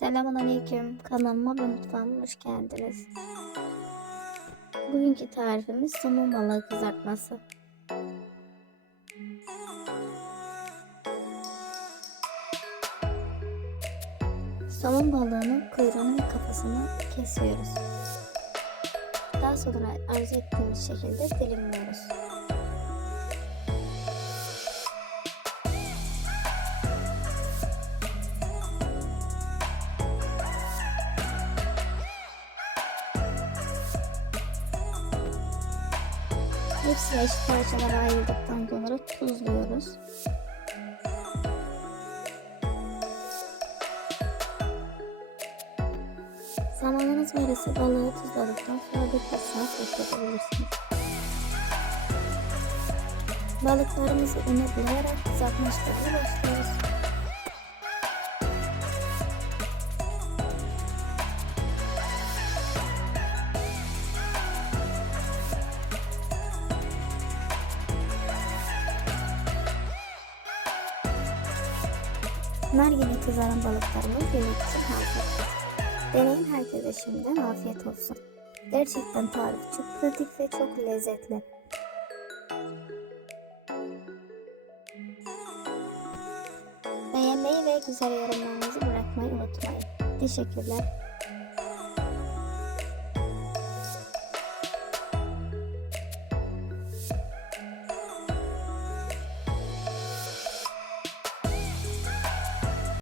Selamun Aleyküm. Kanalıma ve mutfağıma hoş geldiniz. Bugünkü tarifimiz somon balığı kızartması. Somon balığının kuyruğunu ve kafasını kesiyoruz. Daha sonra arzu ettiğimiz şekilde dilimliyoruz. Hepsini eşit parçalara ayırdıktan sonra tuzluyoruz. Zamanınız verirse balığı tuzladıktan sonra birkaç saat bekletebilirsiniz. Balıklarımızı una bulayarak işlemine başlıyoruz. Nar gibi kızaran balıklarımız yemek için hazır. Deneyin herkese şimdiden afiyet olsun. Gerçekten tarif çok pratik ve çok lezzetli. Beğenmeyi ve güzel yorumlarınızı bırakmayı unutmayın. Teşekkürler.